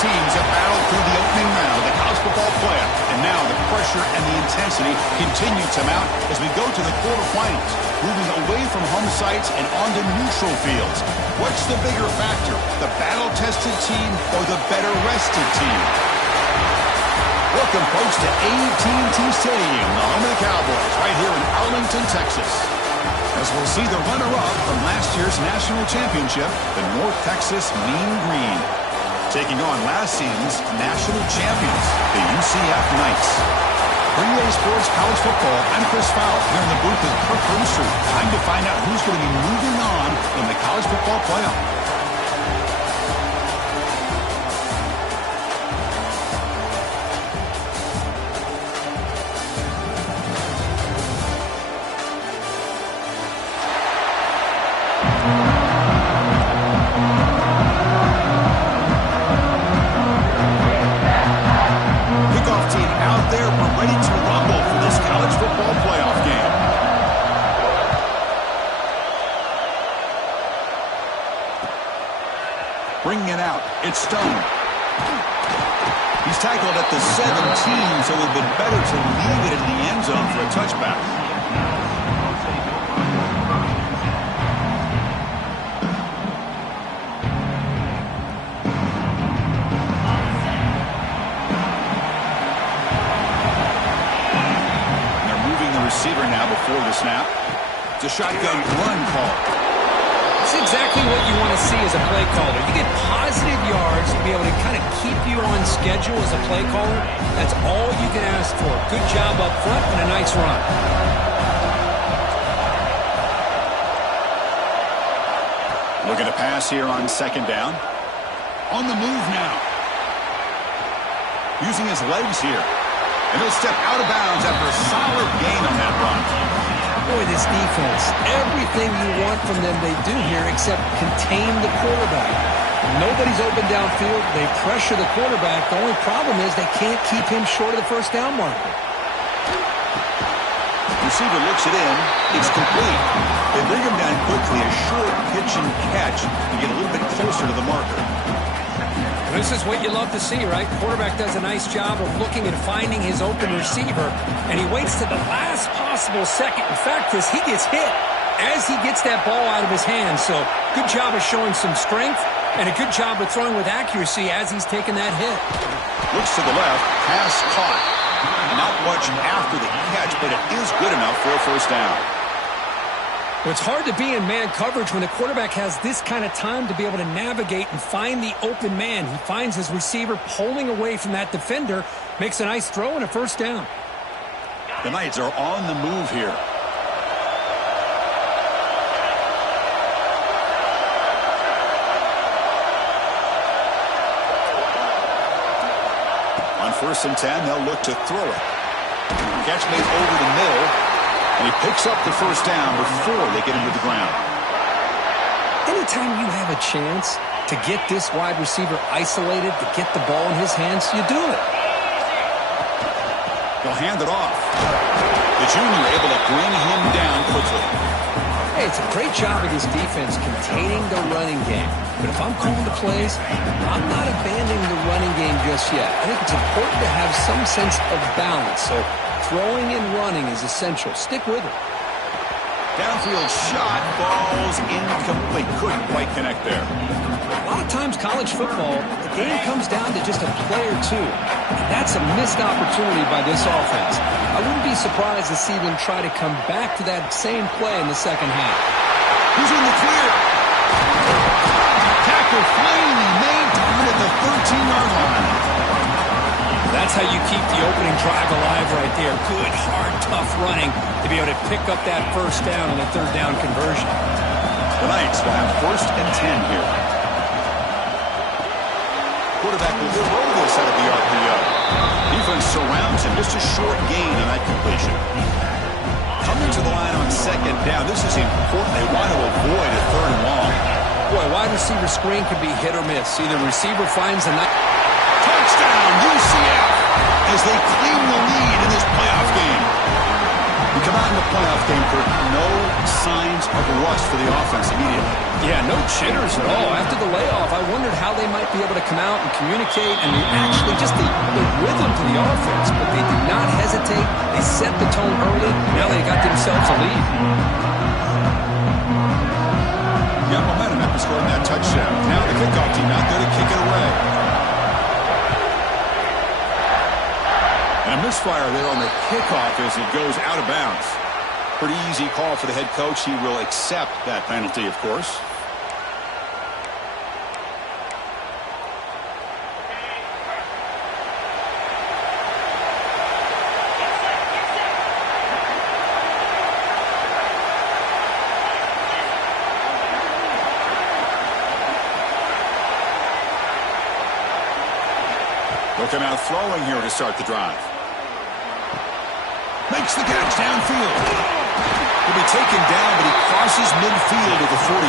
teams have battled through the opening round of the college football playoff, and now the pressure and the intensity continue to mount as we go to the quarterfinals, moving away from home sites and onto neutral fields. What's the bigger factor, the battle-tested team or the better-rested team? Welcome, folks, to Tttt Stadium, the home of the Cowboys, right here in Arlington, Texas. As we'll see the runner-up from last year's national championship, the North Texas Mean Green, taking on last season's national champions, the UCF Knights. For EA Sports College Football, I'm Chris Fowler here in the booth with Kirk Brewster. Time to find out who's going to be moving on in the college football playoff. Bringing it out, it's Stone. He's tackled at the 17, so it would have been better to leave it in the end zone for a touchback. They're moving the receiver now before the snap. It's a shotgun run call. That's exactly what you want to see as a play caller. You get positive yards to be able to kind of keep you on schedule as a play caller. That's all you can ask for. Good job up front and a nice run. Looking to pass here on second down. On the move now. Using his legs here. And he'll step out of bounds after a solid gain on that run. Boy, this defense, everything you want from them they do here except contain the quarterback. Nobody's open downfield. They pressure the quarterback. The only problem is they can't keep him short of the first down marker. Receiver looks it in. It's complete. They bring him down quickly. A short pitch and catch to get a little bit closer to the marker. This is what you love to see, right? Quarterback does a nice job of looking and finding his open receiver, and he waits to the last possible second. In fact, he gets hit as he gets that ball out of his hands. So good job of showing some strength and a good job of throwing with accuracy as he's taking that hit. Looks to the left, pass caught. Not much after the catch, but it is good enough for a first down. Well, it's hard to be in man coverage when the quarterback has this kind of time to be able to navigate and find the open man. He finds his receiver pulling away from that defender, makes a nice throw and a first down. The Knights are on the move here. On 1st and 10, they'll look to throw it. Catch made over the middle. And he picks up the first down before they get him to the ground. Anytime you have a chance to get this wide receiver isolated, to get the ball in his hands, you do it. They'll hand it off. The junior able to bring him down quickly. Hey, it's a great job of this defense containing the running game. But if I'm calling the plays, I'm not abandoning the running game just yet. I think it's important to have some sense of balance. So throwing and running is essential. Stick with it. Downfield shot falls incomplete. Couldn't quite connect there. A lot of times college football, the game comes down to just a play or two. And that's a missed opportunity by this offense. I wouldn't be surprised to see them try to come back to that same play in the second half. Who's in the clear? Tackle finally made down at the 13-yard line. That's how you keep the opening drive alive right there. Good, hard, tough running to be able to pick up that first down on the third down conversion. The Knights will have 1st and 10 here. Quarterback will throw this out of the RPO. Defense surrounds him. Just a short gain on that completion. Coming to the line on second down. This is important. They want to avoid a 3rd and long. Boy, wide receiver screen can be hit or miss. Either receiver finds a touchdown, UCF, as they claim the lead in this playoff game. We come out in the playoff game for no signs signs of rust for the offense immediately. Yeah, no jitters at all. After the layoff, I wondered how they might be able to come out and communicate and actually just the rhythm to the offense. But they did not hesitate. They set the tone early. Now they got themselves a lead. Got momentum after scoring that touchdown. Now the kickoff team out there to kick it away. And a misfire there on the kickoff as it goes out of bounds. Pretty easy call for the head coach. He will accept that penalty, of course. They'll come out throwing here to start the drive. Makes the catch downfield. He'll be taken down, but he crosses midfield at the 48.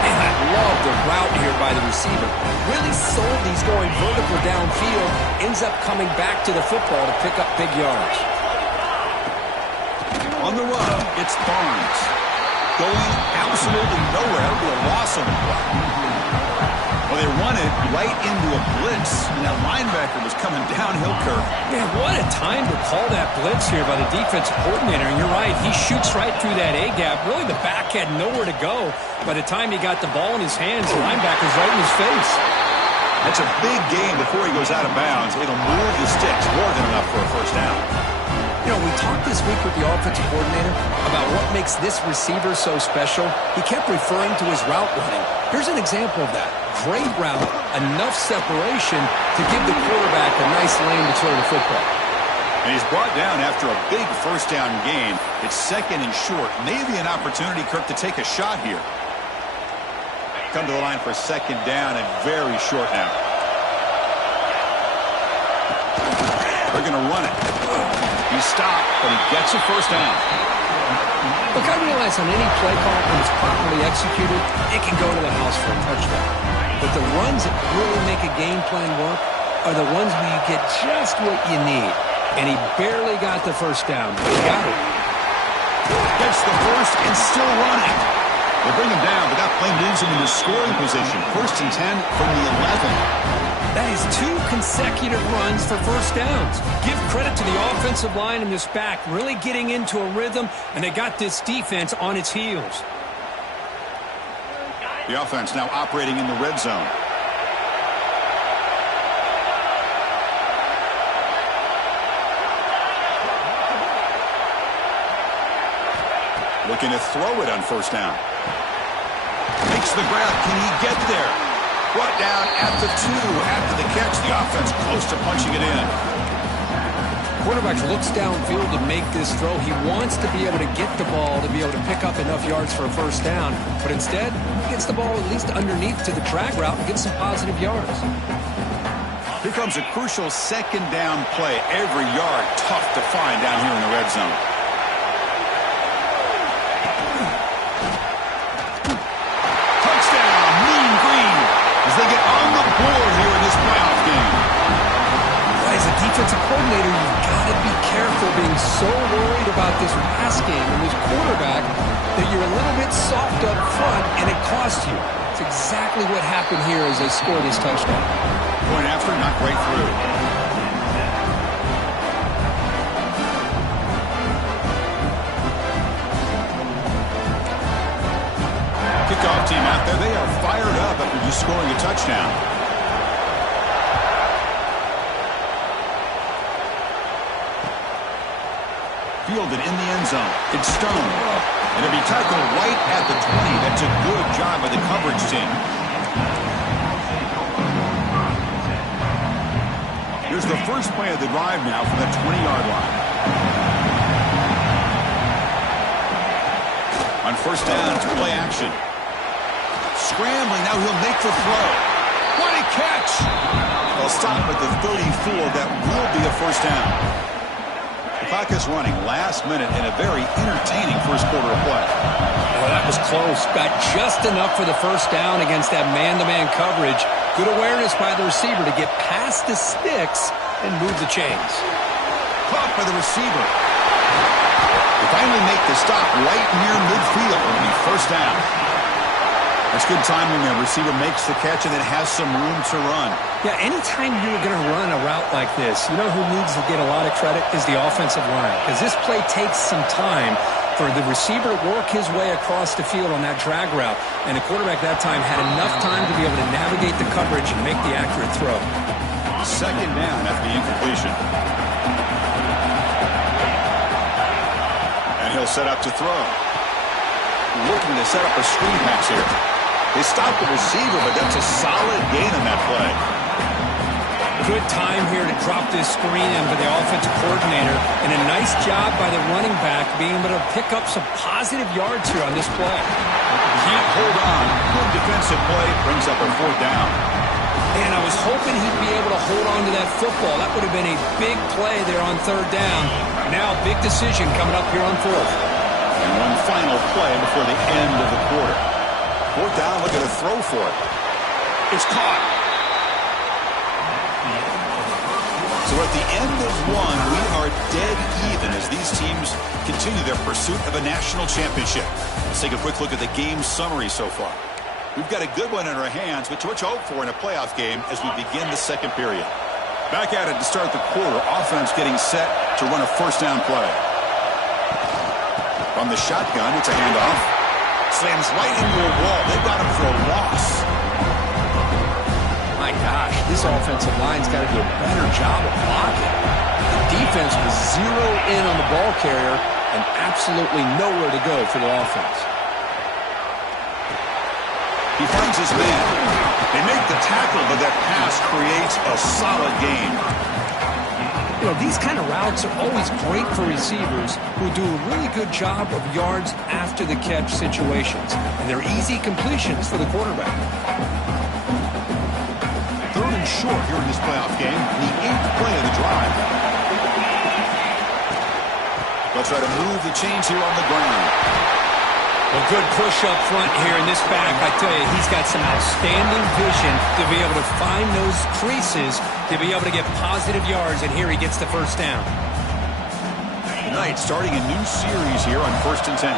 And I love the route here by the receiver. Really sold these going vertical downfield. Ends up coming back to the football to pick up big yards. On the run, it's Barnes. Going absolutely nowhere with a loss on the play. Well, they run it right into a blitz, and that linebacker was coming downhill curve. Man, what a time to call that blitz here by the defensive coordinator. And you're right, he shoots right through that A-gap. Really, the back had nowhere to go. By the time he got the ball in his hands, the linebacker's right in his face. That's a big gain before he goes out of bounds. It'll move the sticks more than enough for a first down. You know, we talked this week with the offensive coordinator about what makes this receiver so special. He kept referring to his route running. Here's an example of that. Great route, enough separation to give the quarterback a nice lane to throw the football. And he's brought down after a big first down gain. It's second and short. Maybe an opportunity, Kirk, to take a shot here. Come to the line for second down and very short now. They're going to run it. He stopped, but he gets a first down. Look, I realize on any play call, when it's properly executed, it can go to the house for a touchdown. But the runs that really make a game plan work are the ones where you get just what you need. And he barely got the first down, but he got it. Gets the first and still running. They bring him down, but that play moves him into scoring position. First and 10 from the 11. That is 2 consecutive runs for first downs. Give credit to the offensive line and this back really getting into a rhythm, and they got this defense on its heels. The offense now operating in the red zone. Looking to throw it on first down. Makes the grab. Can he get there? Brought down at the 2 after the catch. The offense close to punching it in. Quarterback looks downfield to make this throw. He wants to be able to get the ball to be able to pick up enough yards for a first down. But instead, he gets the ball at least underneath to the drag route and gets some positive yards. Here comes a crucial second down play. Every yard tough to find down here in the red zone. They get on the board here in this playoff game. As a defensive coordinator, you've got to be careful being so worried about this pass game and this quarterback that you're a little bit soft up front and it costs you. It's exactly what happened here as they scored this touchdown. Point after, not right through. Kickoff team out there, they are fired up after just scoring a touchdown. Fielded in the end zone. It's Stone. And it'll be tackled right at the 20. That's a good job by the coverage team. Here's the first play of the drive now from the 20-yard line. On first down, it's play action. Scrambling, now he'll make the throw. What a catch! They'll stop at the 34. That will be a first down. The clock is running last minute in a very entertaining first quarter of play. Oh, that was close. Got just enough for the first down against that man-to-man coverage. Good awareness by the receiver to get past the sticks and move the chains. Caught by the receiver. They finally make the stop right near midfield. It'll be first down. That's good timing there. Receiver makes the catch and then has some room to run. Yeah, anytime you're going to run a route like this, you know who needs to get a lot of credit is the offensive line. Because this play takes some time for the receiver to work his way across the field on that drag route. And the quarterback that time had enough time to be able to navigate the coverage and make the accurate throw. Second down after the incompletion. And he'll set up to throw. Looking to set up a screen pass here. They stopped the receiver, but that's a solid gain on that play. Good time here to drop this screen in for the offensive coordinator. And a nice job by the running back being able to pick up some positive yards here on this play. Can't hold on. Good defensive play. Brings up a fourth down. And I was hoping he'd be able to hold on to that football. That would have been a big play there on third down. Now, big decision coming up here on fourth. And one final play before the end of the quarter. Fourth down, looking to throw for it. It's caught. So at the end of one, we are dead even as these teams continue their pursuit of a national championship. Let's take a quick look at the game summary so far. We've got a good one in our hands, but what you hope for in a playoff game as we begin the second period. Back at it to start the quarter. Offense getting set to run a first down play. From the shotgun, it's a handoff. Slams right into a wall. They've got him for a loss. My gosh, this offensive line's got to do a better job of blocking. The defense was zero in on the ball carrier and absolutely nowhere to go for the offense. He finds his man. They make the tackle, but that pass creates a solid gain. You know, these kind of routes are always great for receivers who do a really good job of yards after the catch situations. And they're easy completions for the quarterback. Third and short here in this playoff game, the 8th play of the drive. They'll try to move the chains here on the ground. A good push up front here in this back. I tell you, he's got some outstanding vision to be able to find those creases, to be able to get positive yards, and here he gets the first down. Tonight, starting a new series here on 1st and 10.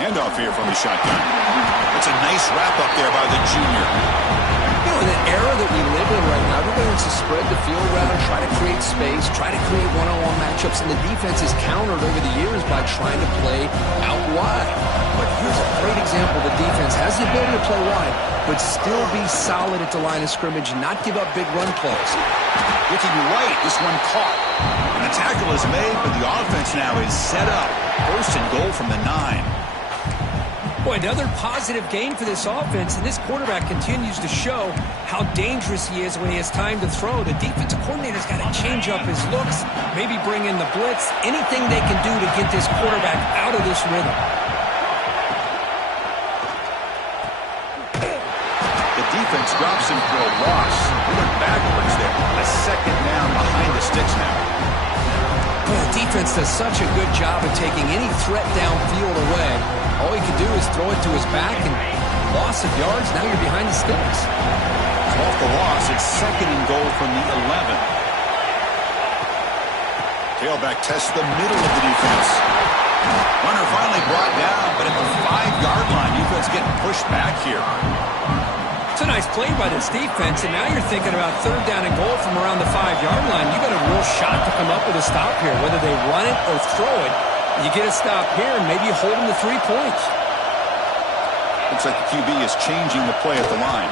Handoff here from the shotgun. That's a nice wrap-up there by the junior. You know, in the era that we live in right now, everybody wants to spread the field around, try to create space, try to create one-on-one matchups, and the defense is countered over the years by trying to play out wide. But here's a great example. The defense has the ability to play wide, but still be solid at the line of scrimmage, not give up big run plays. Looking right, this one caught. And the tackle is made, but the offense now is set up. First and goal from the 9. Boy, another positive gain for this offense, and this quarterback continues to show how dangerous he is when he has time to throw. The defensive coordinator's got to change up his looks, maybe bring in the blitz, anything they can do to get this quarterback out of this rhythm. The defense drops him for a loss. He went backwards there. A second down behind the sticks now. Well, the defense does such a good job of taking any threat downfield away. All he could do is throw it to his back, and loss of yards, now you're behind the sticks. So off the loss, it's second and goal from the 11. Tailback tests the middle of the defense. Runner finally brought down, but at the 5-yard line, defense getting pushed back here. It's a nice play by this defense, and now you're thinking about third down and goal from around the 5-yard line. You got a real shot to come up with a stop here, whether they run it or throw it. You get a stop here, and maybe you hold them to 3 points. Looks like the QB is changing the play at the line.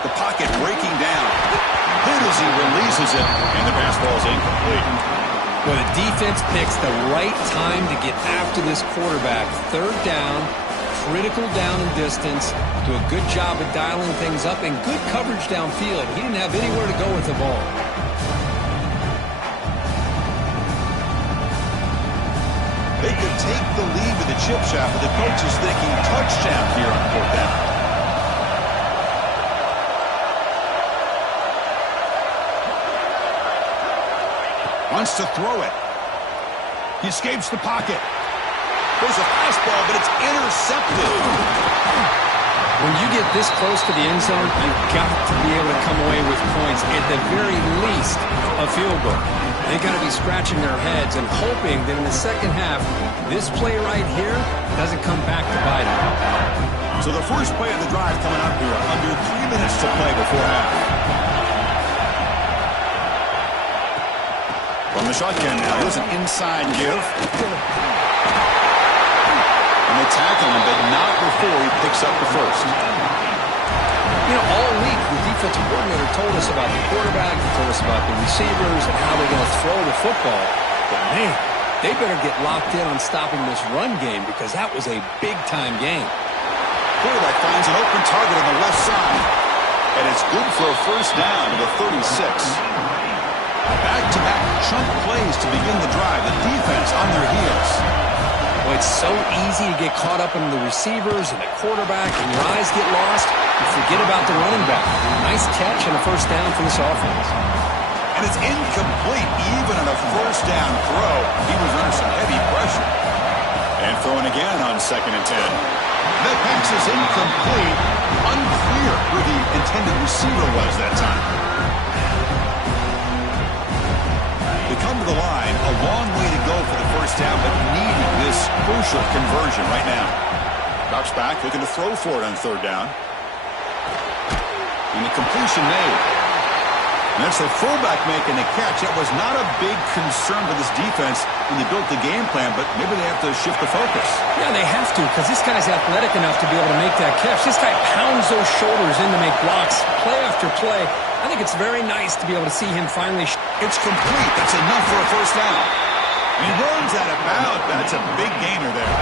The pocket breaking down. Hit as he releases it, and the pass ball is incomplete. Well, the defense picks the right time to get after this quarterback. Third down, critical down and distance. Do a good job of dialing things up, and good coverage downfield. He didn't have anywhere to go with the ball. They could take the lead with the chip shot, but the coach is thinking touchdown here on 4th down. Wants to throw it. He escapes the pocket. There's a fastball, but it's intercepted. When you get this close to the end zone, you've got to be able to come away with points, at the very least, a field goal. They got to be scratching their heads and hoping that in the second half, this play right here doesn't come back to bite them. So the first play of the drive coming up here, under 3 minutes to play before half. From the shotgun now, here's an inside give. And they tackle him, but not before he picks up the first. You know, all week, the defensive coordinator told us about the quarterback, he told us about the receivers and how they're going to throw the football. But, man, they better get locked in on stopping this run game because that was a big-time game. Quarterback finds an open target on the left side. And it's good for a first down to the 36. Back-to-back chunk plays to begin the drive. The defense on their heels. Well, it's so easy to get caught up in the receivers and the quarterback, and your eyes get lost. You forget about the running back. Nice catch and a first down for this offense. And it's incomplete, even on a first down throw. He was under some heavy pressure. And throwing again on 2nd and 10. That pass is incomplete. Unclear who the intended receiver was that time. They come to the line, a long way to go for the first down, but needing this crucial conversion right now. Drops back, looking to throw for it on 3rd down. And the completion made. And that's the fullback making the catch. It was not a big concern for this defense when they built the game plan, but maybe they have to shift the focus. Yeah, they have to, because this guy's athletic enough to be able to make that catch. This guy pounds those shoulders in to make blocks play after play. I think it's very nice to be able to see him finally. It's complete. That's enough for a first down. He runs out of bounds. That's a big gainer there.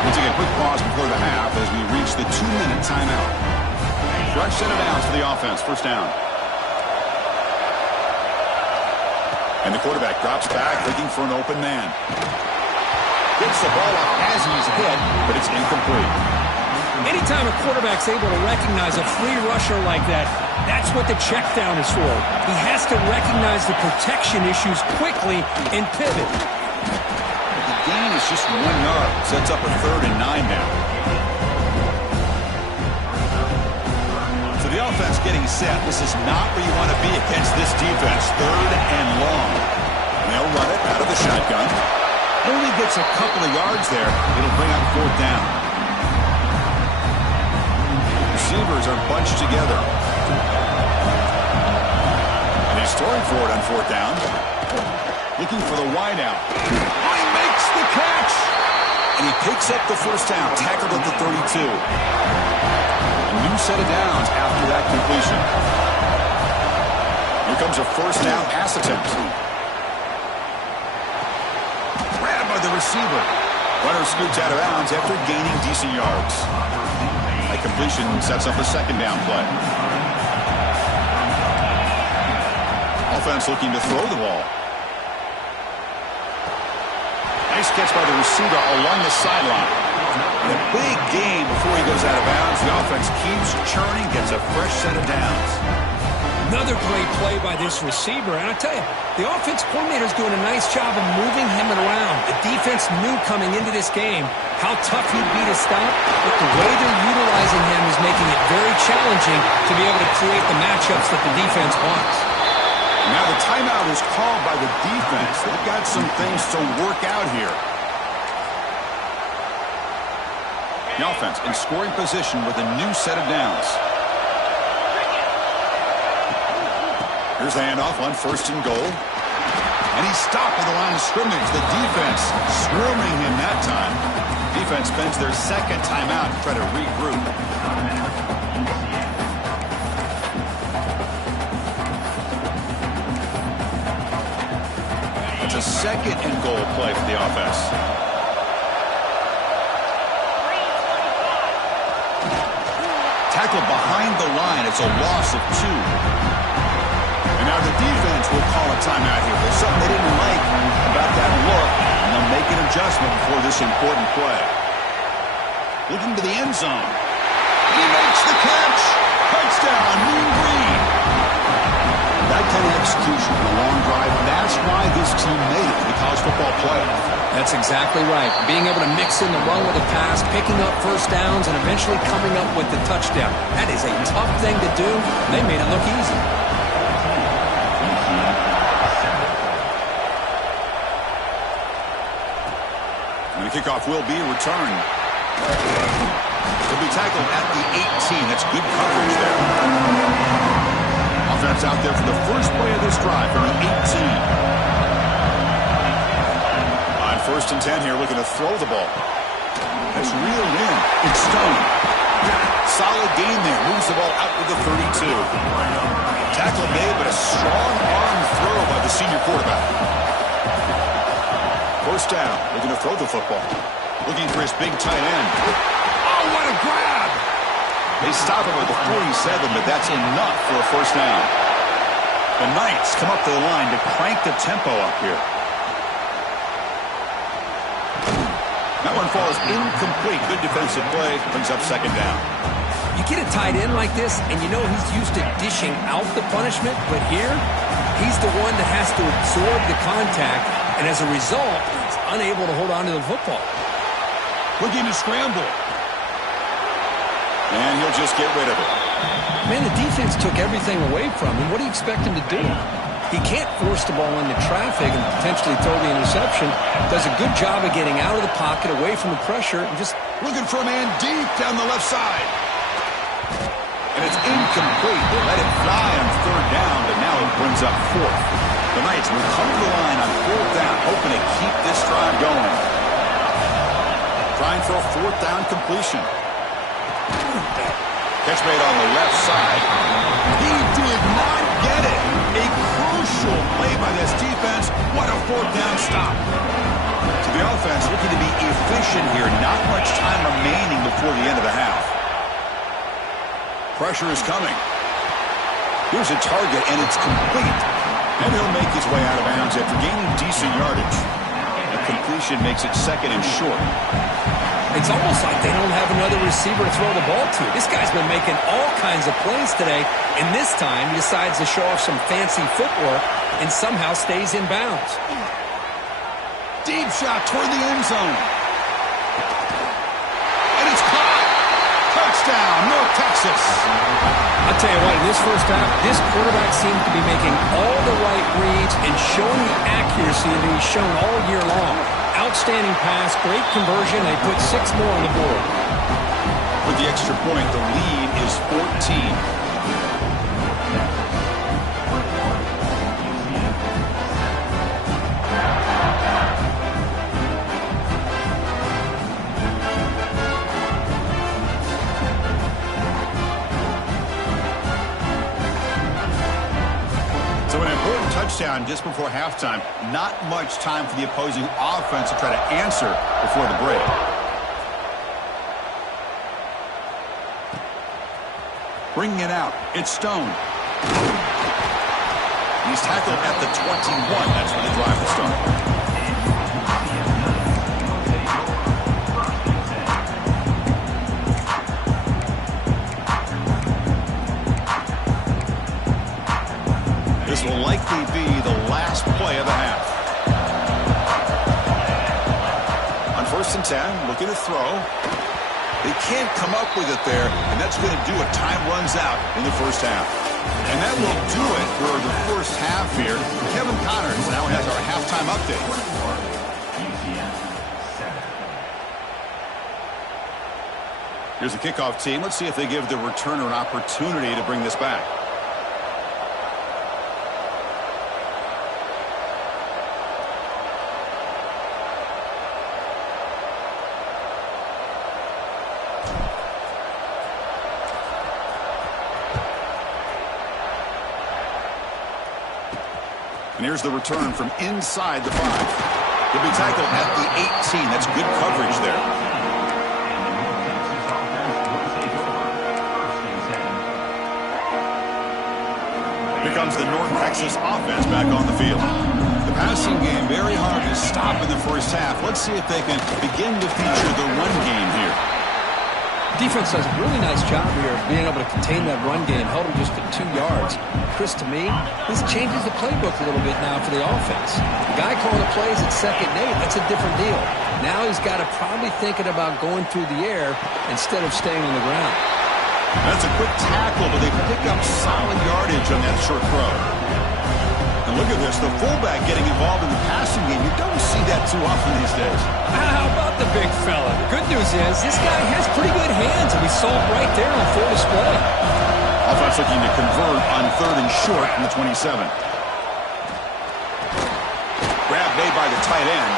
We'll take a quick pause before the half as we reach the 2-minute timeout. Fresh set of downs for the offense. First down. And the quarterback drops back, looking for an open man. Gets the ball up as he's hit, but it's incomplete. Anytime a quarterback's able to recognize a free rusher like that, that's what the check down is for. He has to recognize the protection issues quickly and pivot. The gain is just 1 yard. Sets up a 3rd and 9 now. So the offense getting set. This is not where you want to be against this defense. 3rd and long. And they'll run it out of the shotgun. Only gets a couple of yards there. It'll bring up 4th down. Receivers are bunched together. And he's throwing for it on 4th down. Looking for the wideout. He makes the catch! And he picks up the first down, tackled at the 32. A new set of downs after that completion. Here comes a first down pass attempt. Grabbed by the receiver. Runner scoots out of bounds after gaining decent yards. That completion sets up a 2nd down play. Offense looking to throw the ball. Nice catch by the receiver along the sideline. And a big game before he goes out of bounds. The offense keeps churning, gets a fresh set of downs. Another great play by this receiver. And I tell you, the offense coordinator's doing a nice job of moving him around. The defense knew coming into this game how tough he'd be to stop, but the way they're utilizing him is making it very challenging to be able to create the matchups that the defense wants. Now the timeout is called by the defense. They've got some things to work out here. The offense in scoring position with a new set of downs. Here's the handoff on 1st and goal. And he's stopped at the line of scrimmage. The defense swarming him that time. Defense spends their 2nd timeout to try to regroup. It's a 2nd and goal play for the offense. Tackled behind the line. It's a loss of 2. And now the defense will call a timeout here. There's something they didn't like about that look, and they'll make an adjustment before this important play. Looking to the end zone. He makes the catch. Touchdown, Mean Green. That kind of execution on a long drive, that's why this team made it to the college football playoff. That's exactly right. Being able to mix in the run with the pass, picking up first downs, and eventually coming up with the touchdown. That is a tough thing to do. They made it look easy. And the kickoff will be returned. He'll be tackled at the 18. That's good coverage there. Offense out there for the first play of this drive from the 18. First and 10 here, looking to throw the ball. That's reeled in. It's Stone. Solid gain there. Moves the ball out to the 32. Tackle made, but a strong arm throw by the senior quarterback. First down. Looking to throw the football. Looking for his big tight end. Oh, what a grab! They stop him at the 47, but that's enough for a first down. The Knights come up to the line to crank the tempo up here. That one falls incomplete. Good defensive play. Brings up second down. You get a tight end like this, and you know he's used to dishing out the punishment, but here, he's the one that has to absorb the contact, and as a result, he's unable to hold on to the football. Looking to scramble. And he'll just get rid of it. Man, the defense took everything away from him. What do you expect him to do? He can't force the ball into traffic and potentially throw the interception. Does a good job of getting out of the pocket, away from the pressure, and just looking for a man deep down the left side. And it's incomplete. They let it fly on third down, but now it brings up fourth. The Knights will come to the line on fourth down, hoping to keep this drive going. Trying for a fourth down completion. Catch made on the left side. He did not get it. A crucial play by this defense. What a fourth down stop. So the offense looking to be efficient here. Not much time remaining before the end of the half. Pressure is coming. Here's a target, and it's complete. And he'll make his way out of bounds after gaining decent yardage. The completion makes it second and short. It's almost like they don't have another receiver to throw the ball to. This guy's been making all kinds of plays today, and this time he decides to show off some fancy footwork and somehow stays in bounds. Deep shot toward the end zone. And it's caught. Touchdown, North Texas. I'll tell you what, in this first half, this quarterback seems to be making all the right reads and showing the accuracy that he's shown all year long. Outstanding pass, great conversion. They put 6 more on the board. With the extra point, the lead is 14. Touchdown just before halftime. Not much time for the opposing offense to try to answer before the break. Bringing it out. It's Stone. He's tackled at the 21. That's where the drive will start. This will likely be the last play of the half. On first and 10, looking to throw. They can't come up with it there, and that's going to do it. Time runs out in the first half. And that will do it for the first half here. Kevin Connors now has our halftime update. Here's the kickoff team. Let's see if they give the returner an opportunity to bring this back. And here's the return from inside the 5. He'll be tackled at the 18. That's good coverage there. Here comes the North Texas offense back on the field. The passing game very hard to stop in the first half. Let's see if they can begin to feature the run game here. Defense does a really nice job here of being able to contain that run game, held him just to 2 yards. Chris, to me, this changes the playbook a little bit now for the offense. The guy calling the plays at 2nd and 8, that's a different deal. Now he's got to probably thinking about going through the air instead of staying on the ground. That's a quick tackle, but they pick up solid yardage on that short throw. And look at this, the fullback getting involved in the passing game. You don't see that too often these days. How about the big fella? The good news is this guy has pretty good hands, and we saw it right there on full display. Offense looking to convert on 3rd and short from the 27. Grab made by the tight end.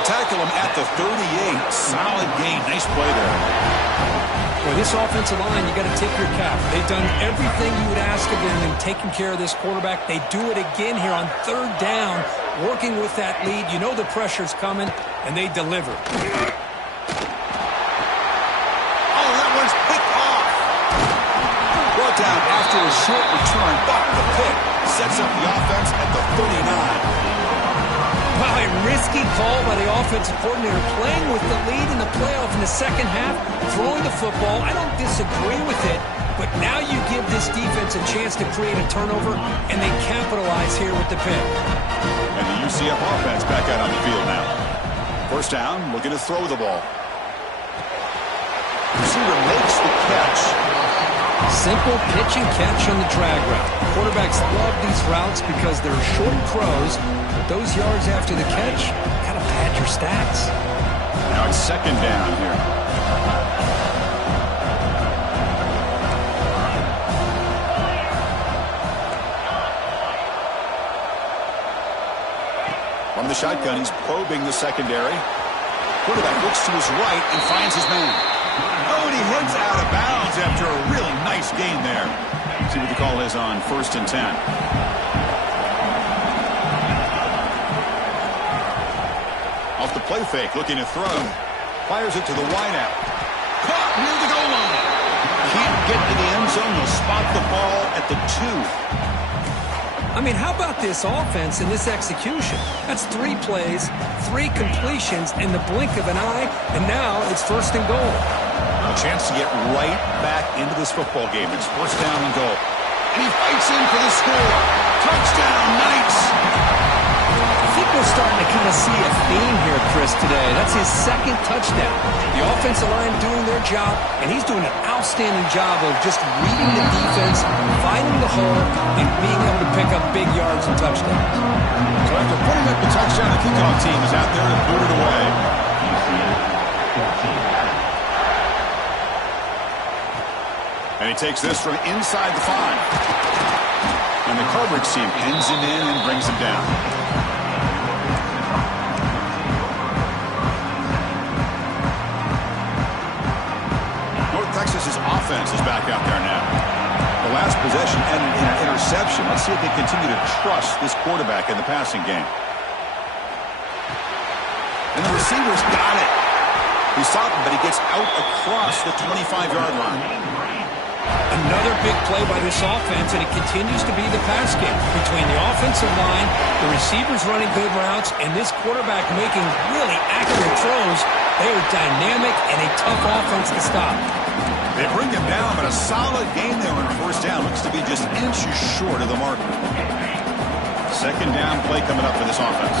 They tackle him at the 38. Solid gain. Nice play there. Boy, this offensive line, you got to tip your cap. They've done everything you would ask of them in taking care of this quarterback. They do it again here on 3rd down, working with that lead. You know the pressure's coming, and they deliver. Oh, that one's picked off. Brought down after a short return, but the pick sets up the offense at the 39. Wow, a risky call by the offensive coordinator, playing with the lead in the playoff in the 2nd half, throwing the football. I don't disagree with it, but now you give this defense a chance to create a turnover, and they capitalize here with the pick. And the UCF offense back out on the field now. 1st down, looking to throw the ball. Receiver makes the catch. Simple pitch and catch on the drag route. Quarterbacks love these routes because they're short throws, but those yards after the catch kind of pad your stats. Now it's 2nd down here. From the shotgun, he's probing the secondary. Quarterback looks to his right and finds his man. Oh, and he heads out of bounds after a really nice gain there. See what the call is on 1st and 10. Off the play fake, looking to throw. Fires it to the wideout. Caught near the goal line. Can't get to the end zone. Will spot the ball at the 2. I mean, how about this offense and this execution? That's 3 plays, 3 completions in the blink of an eye, and now it's 1st and goal. A chance to get right back into this football game. It's 1st down and goal. And he fights in for the score. Touchdown, Knights. I think we're starting to kind of see a theme here, Chris, today. That's his 2nd touchdown. The offensive line doing their job, and he's doing an outstanding job of just reading the defense, finding the hole, and being able to pick up big yards and touchdowns. So after putting up the touchdown, the kickoff team is out there to boot it away. And he takes this from inside the 5. And the coverage team pins him in and brings him down. North Texas's offense is back out there now. The last possession ended in an interception. Let's see if they continue to trust this quarterback in the passing game. And the receiver's got it. He stopped him, but he gets out across the 25-yard line. Another big play by this offense, and it continues to be the pass game between the offensive line, the receivers running good routes, and this quarterback making really accurate throws. They are dynamic and a tough offense to stop. They bring him down, but a solid game there on 1st down. Looks to be just inches short of the mark. 2nd down play coming up for this offense.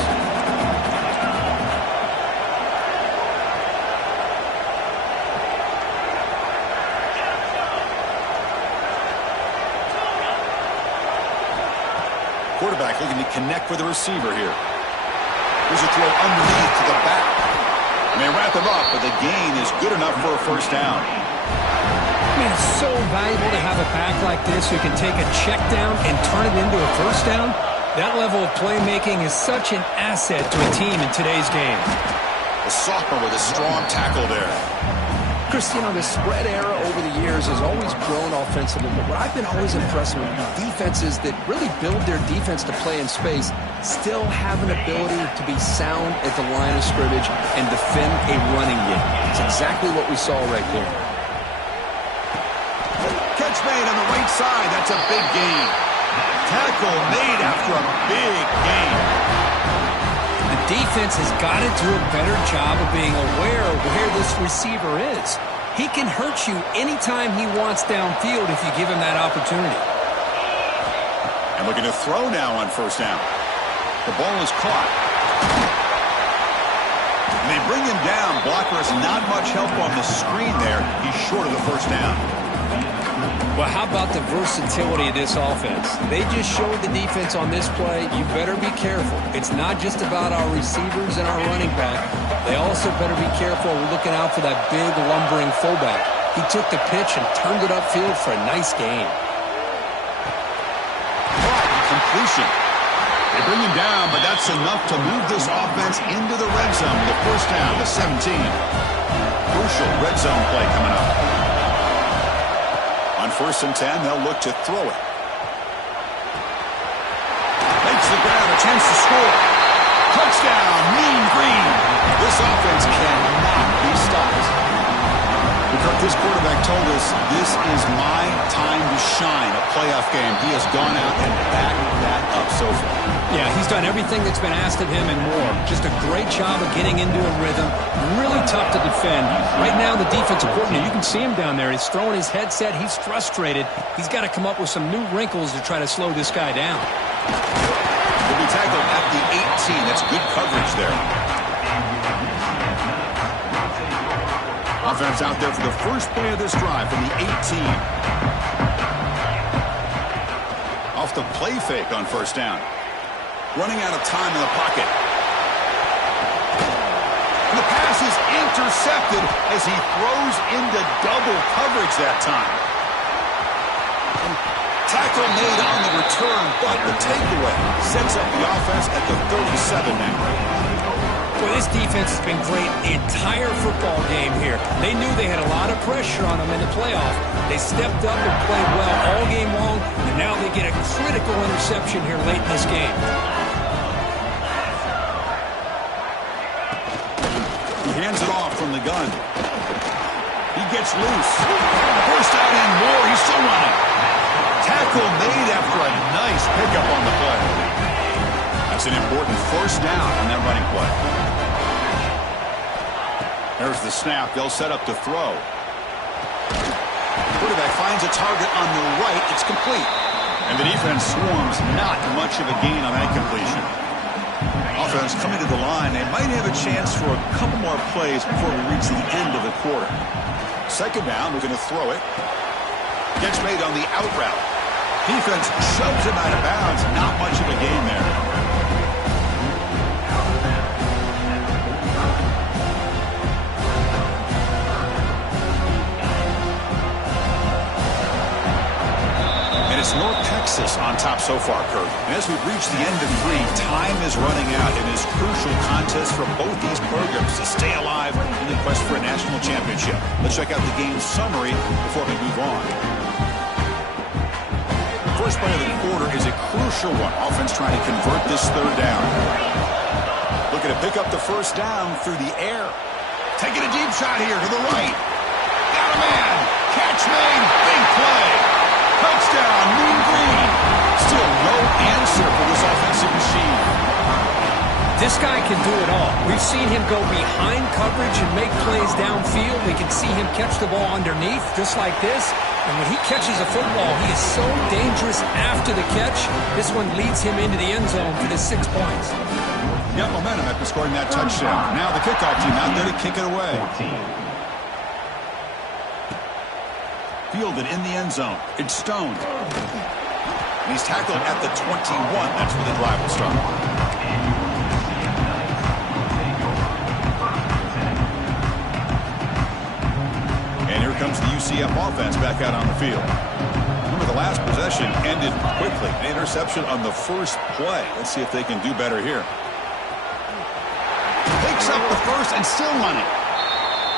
Quarterback looking to connect with the receiver here. Here's a throw underneath to the back. And they wrap him up, but the gain is good enough for a 1st down. Man, it's so valuable to have a back like this who can take a check down and turn it into a 1st down. That level of playmaking is such an asset to a team in today's game. The sophomore with a strong tackle there. Chris, you know, the spread era over the years has always grown offensively, but what I've been always impressed with defenses that really build their defense to play in space still have an ability to be sound at the line of scrimmage and defend a running game. It's exactly what we saw right there. Catch made on the right side. That's a big gain. Tackle made after a big gain. The defense has got to do a better job of being aware of where this receiver is. He can hurt you anytime he wants downfield if you give him that opportunity. And looking to throw now on first down. The ball is caught. And they bring him down. Blocker has not much help on the screen there. He's short of the first down. Well, how about the versatility of this offense? They just showed the defense on this play, you better be careful. It's not just about our receivers and our running back. They also better be careful looking out for that big, lumbering fullback. He took the pitch and turned it upfield for a nice gain. Completion. They bring him down, but that's enough to move this offense into the red zone with a first down to 17. Crucial red zone play coming up. On 1st and 10, they'll look to throw it. Makes the grab, a chance to score. Touchdown, Mean Green. This offense cannot be stopped. Because this quarterback told us this is my time to shine, a playoff game. He has gone out and backed that up so far. Yeah, he's done everything that's been asked of him and more. Just a great job of getting into a rhythm. Really tough to defend. Right now, the defensive coordinator, you can see him down there. He's throwing his headset. He's frustrated. He's got to come up with some new wrinkles to try to slow this guy down. He'll be tackled at the 18. That's good coverage there. Offense out there for the first play of this drive from the 18. Off the play fake on first down. Running out of time in the pocket. And the pass is intercepted as he throws into double coverage that time. Tackle made on the return, but the takeaway sets up the offense at the 37 now. Well, this defense has been great the entire football game here. They knew they had a lot of pressure on them in the playoff. They stepped up and played well all game long, and now they get a critical interception here late in this game. He hands it off from the gun. He gets loose. First out and more. He's still running. Tackle made after a nice pickup on the play. That's an important first down on that running play. There's the snap. They'll set up to throw. Quarterback finds a target on the right. It's complete. And the defense swarms. Not much of a gain on that completion. Offense coming to the line. They might have a chance for a couple more plays before we reach the end of the quarter. Second down. We're going to throw it. Gets made on the out route. Defense shoves him out of bounds. Not much of a gain there. It's North Texas on top so far, Kirk. And as we've reached the end of 3, time is running out in this crucial contest for both these programs to stay alive in the quest for a national championship. Let's check out the game summary before we move on. First play of the quarter is a crucial one. Offense trying to convert this third down. Looking to pick up the first down through the air. Taking a deep shot here to the right. Got a man. Catch made. Big play. Touchdown, Mean Green. Still no answer for this offensive machine. This guy can do it all. We've seen him go behind coverage and make plays downfield. We can see him catch the ball underneath just like this. And when he catches a football, he is so dangerous after the catch. This one leads him into the end zone for the 6 points. Got momentum after scoring that touchdown. Now the kickoff team out there to kick it away. Fielded in the end zone. It's Stone. He's tackled at the 21. That's where the drive will start. And here comes the UCF offense back out on the field. Remember, the last possession ended quickly. An interception on the first play. Let's see if they can do better here. Takes up the first and still running.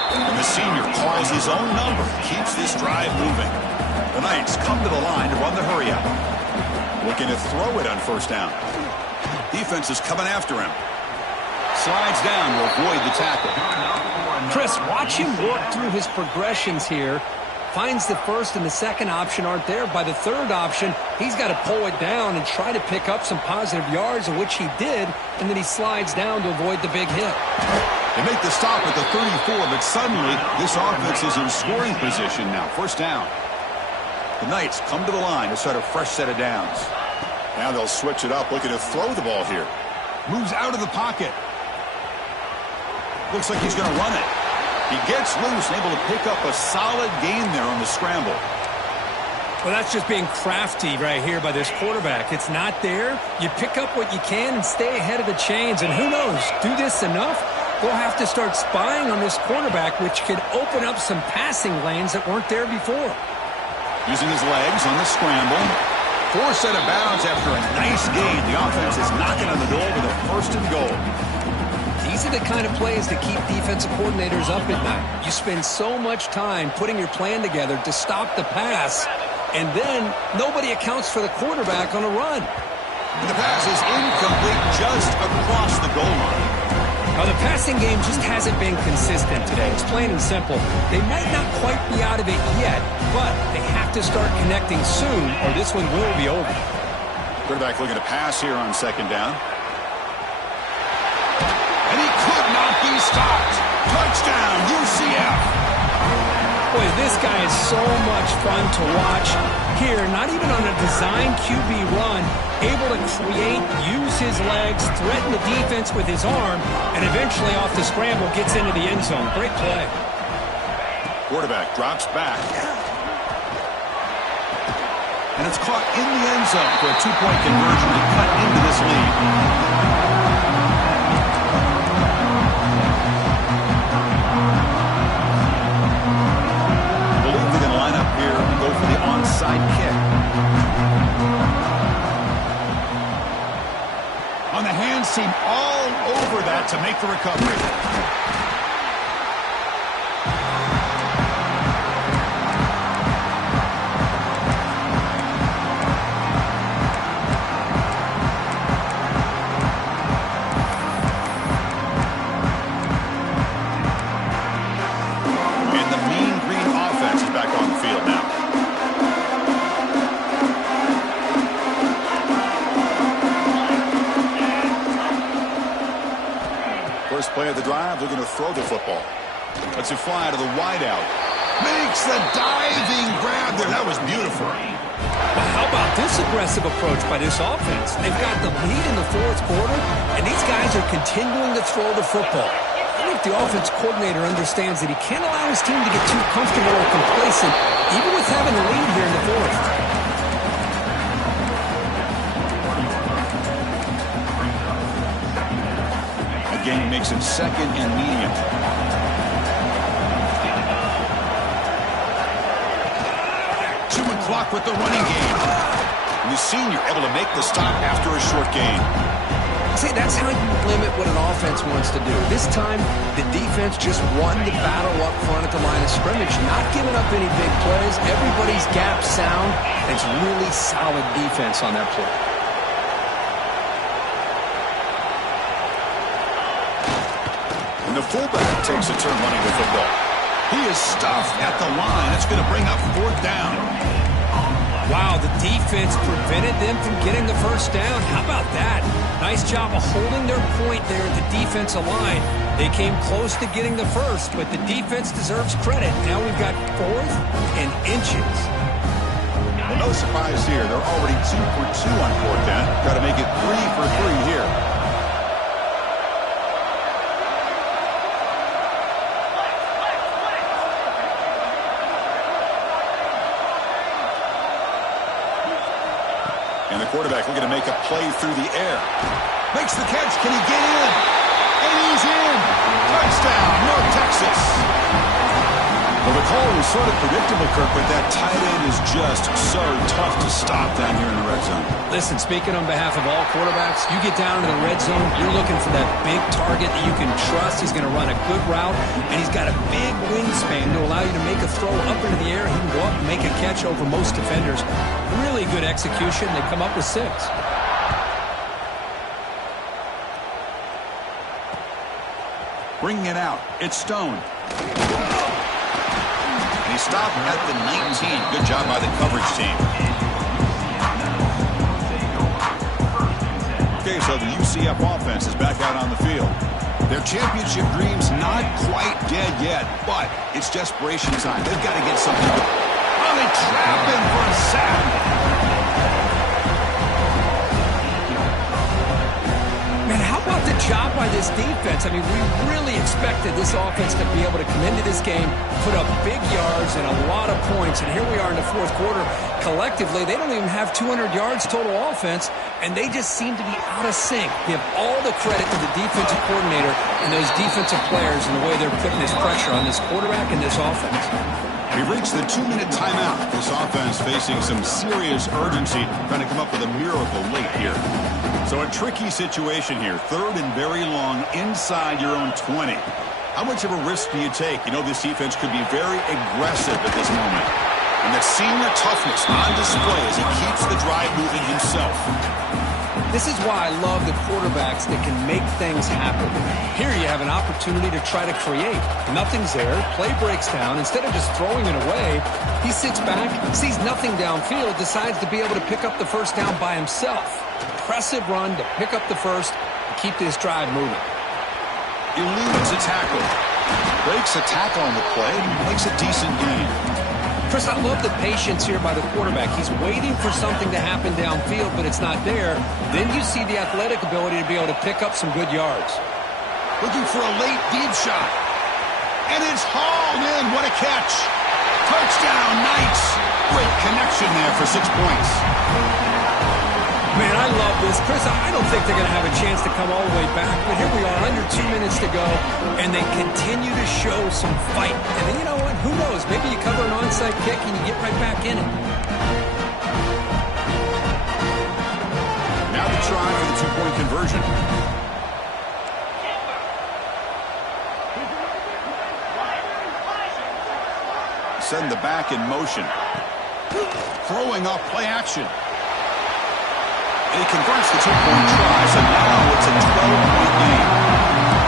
And the senior calls his own number, keeps this drive moving. The Knights come to the line to run the hurry up. Looking to throw it on first down. Defense is coming after him. Slides down to avoid the tackle. Chris, watch him work through his progressions here. Finds the first and the second option aren't there. By the third option, he's got to pull it down and try to pick up some positive yards, of which he did, and then he slides down to avoid the big hit. They make the stop at the 34, but suddenly this offense is in scoring position now. First down. The Knights come to the line to start a fresh set of downs. Now they'll switch it up, looking to throw the ball here. Moves out of the pocket. Looks like he's going to run it. He gets loose and able to pick up a solid gain there on the scramble. Well, that's just being crafty right here by this quarterback. It's not there. You pick up what you can and stay ahead of the chains. And who knows, do this enough, they'll have to start spying on this quarterback, which could open up some passing lanes that weren't there before. Using his legs on the scramble. Forced out of bounds after a nice gain. The offense is knocking on the door with a first and goal. These are the kind of plays that keep defensive coordinators up at night. You spend so much time putting your plan together to stop the pass, and then nobody accounts for the quarterback on a run. And the pass is incomplete just across the goal line. Now, the passing game just hasn't been consistent today. It's plain and simple. They might not quite be out of it yet, but they have to start connecting soon, or this one will be over. Quarterback looking to pass here on second down. And he could not be stopped. Touchdown, UCF. Boy, this guy is so much fun to watch. Here, not even on a design QB run, able to create, use his legs, threaten the defense with his arm, and eventually off the scramble gets into the end zone. Great play. Quarterback drops back. And it's caught in the end zone for a two-point conversion to cut into this lead. Onside kick. On the hands team all over that to make the recovery. And the Mean Green offense is back on the field now. First play of the drive, looking to throw the football. Lets it fly to the wideout. Makes the diving grab there. That was beautiful. Well, how about this aggressive approach by this offense? They've got the lead in the fourth quarter, and these guys are continuing to throw the football. I think the offense coordinator understands that he can't allow his team to get too comfortable or complacent, even with having a lead here in the fourth. Again, makes it second and medium. Chewing clock with the running game. And the senior able to make the stop after a short gain. See, that's how you limit what an offense wants to do. This time, the defense just won the battle up front at the line of scrimmage, not giving up any big plays. Everybody's gap sound. It's really solid defense on that play. And the fullback takes a turn running the football. He is stuffed at the line. It's going to bring up fourth down. Wow, the defense prevented them from getting the first down. How about that? Nice job of holding their point there at the defensive line. They came close to getting the first, but the defense deserves credit. Now we've got fourth and inches. Well, no surprise here. They're already 2 for 2 on fourth down. Got to make it 3 for 3 here. And the quarterback looking to make a play through the air. Makes the catch. Can he get in? And he's in. Touchdown, North Texas. Well, the call was sort of predictable, Kirk, but that tight end is just so tough to stop down here in the red zone. Listen, speaking on behalf of all quarterbacks, you get down to the red zone, you're looking for that big target that you can trust. He's going to run a good route, and he's got a big wingspan to allow you to make a throw up into the air. He can go up and make a catch over most defenders. Really good execution. They come up with 6. Bringing it out. It's Stone. And he stopped at the 19. Good job by the coverage team. Okay, so the UCF offense is back out on the field. Their championship dream's not quite dead yet, but it's desperation time. They've got to get something going. Oh, they trap him for a sack. Man, how about the job by this defense? I mean, we really expected this offense to be able to come into this game, put up big yards and a lot of points, and here we are in the fourth quarter. Collectively, they don't even have 200 yards total offense, and they just seem to be out of sync. Give all the credit to the defensive coordinator and those defensive players and the way they're putting this pressure on this quarterback and this offense. We've reached the 2-minute timeout. This offense facing some serious urgency, trying to come up with a miracle late here. So a tricky situation here. Third and very long inside your own 20. How much of a risk do you take? You know, this defense could be very aggressive at this moment. And that senior toughness on display as he keeps the drive moving himself. This is why I love the quarterbacks that can make things happen. Here you have an opportunity to try to create. Nothing's there. Play breaks down. Instead of just throwing it away, he sits back, sees nothing downfield, decides to be able to pick up the first down by himself. Impressive run to pick up the first and keep this drive moving. Eludes a tackle. Breaks a tackle on the play. Makes a decent gain. Chris, I love the patience here by the quarterback. He's waiting for something to happen downfield, but it's not there. Then you see the athletic ability to be able to pick up some good yards. Looking for a late deep shot. And it's hauled in. What a catch. Touchdown, Knights. Great connection there for 6 points. Man, I love this. Chris, I don't think they're going to have a chance to come all the way back, but here we are, under 2 minutes to go, and they continue to show some fight. And then, you know what? Who knows? Maybe you cover an onside kick and you get right back in it. Now the try for the 2-point conversion. Send the back in motion. Throwing off play action. And he converts the 2-point try, so now it's a 12-point game.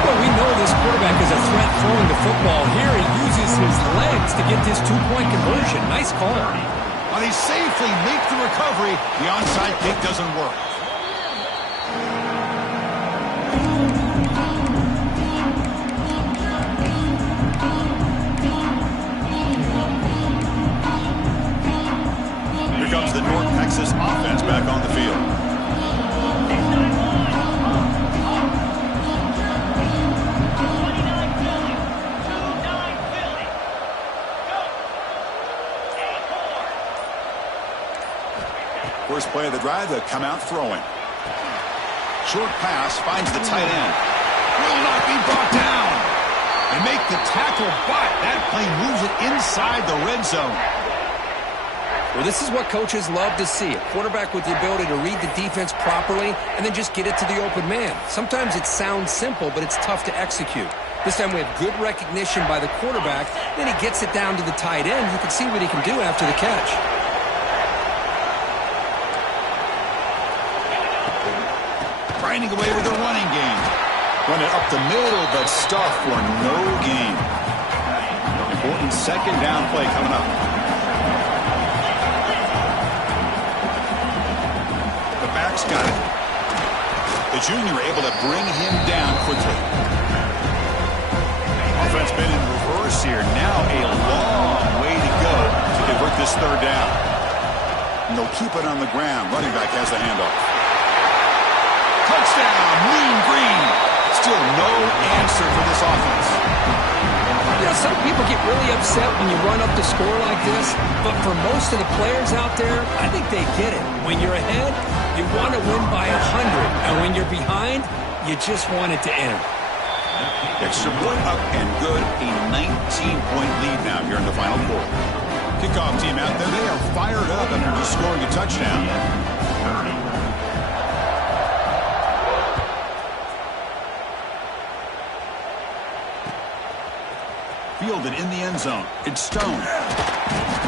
Well, we know this quarterback is a threat throwing the football. Here he uses his legs to get this 2-point conversion. Nice call. But he safely makes the recovery. The onside kick doesn't work. Here comes the North Texas offense back on the field. First play of the drive, they come out throwing. Short pass finds the tight end. Will not be brought down. They make the tackle, but that play moves it inside the red zone. Well, this is what coaches love to see. A quarterback with the ability to read the defense properly and then just get it to the open man. Sometimes it sounds simple, but it's tough to execute. This time we have good recognition by the quarterback. Then he gets it down to the tight end. You can see what he can do after the catch. Grinding away with the running game. Run it up the middle, but stuff for no gain. Important second down play coming up. The back's got it. The junior able to bring him down quickly. Offense been in reverse here. Now a long way to go to convert this third down. And they'll keep it on the ground. Running back has the handoff. Touchdown, Mean Green. Still no answer for this offense. You know, some people get really upset when you run up the score like this, but for most of the players out there, I think they get it. When you're ahead, you want to win by 100, and when you're behind, you just want it to end. Extra point up and good. A 19-point lead now here in the final quarter. Kickoff team out there, they are fired up after just scoring a touchdown. Fielded in the end zone. It's Stone.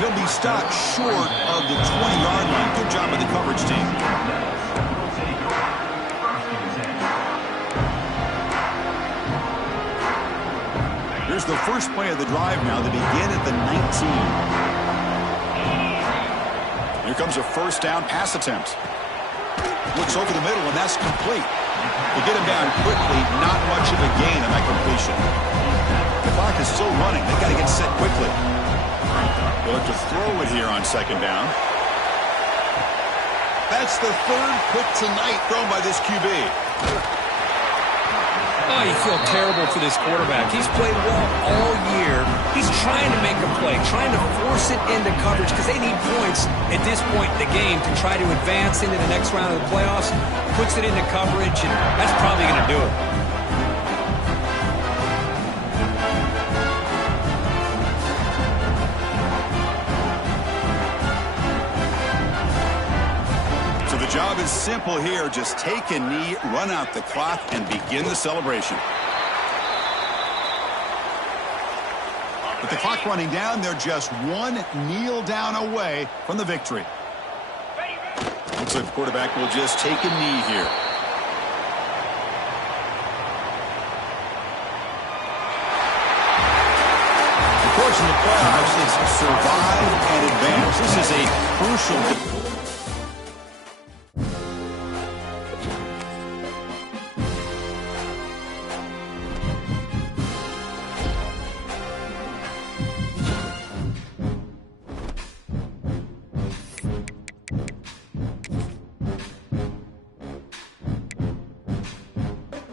He'll be stopped short of the 20-yard line. Good job by the coverage team. Here's the first play of the drive now. They begin at the 19. Here comes a first down pass attempt. Looks over the middle, and that's complete. To get him down quickly, not much of a gain on that completion. The clock is still running. They've got to get set quickly. They'll have to throw it here on second down. That's the third pick tonight thrown by this QB. Oh, you feel terrible for this quarterback. He's played well all year. He's trying to make a play, trying to force it into coverage because they need points at this point in the game to try to advance into the next round of the playoffs. Puts it into coverage, and that's probably going to do it. So the job is simple here. Just take a knee, run out the clock, and begin the celebration. With the clock running down, they're just one kneel down away from the victory. Looks like the quarterback will just take a knee here. Of course, in the playoffs, it's survive and advance. This is a crucial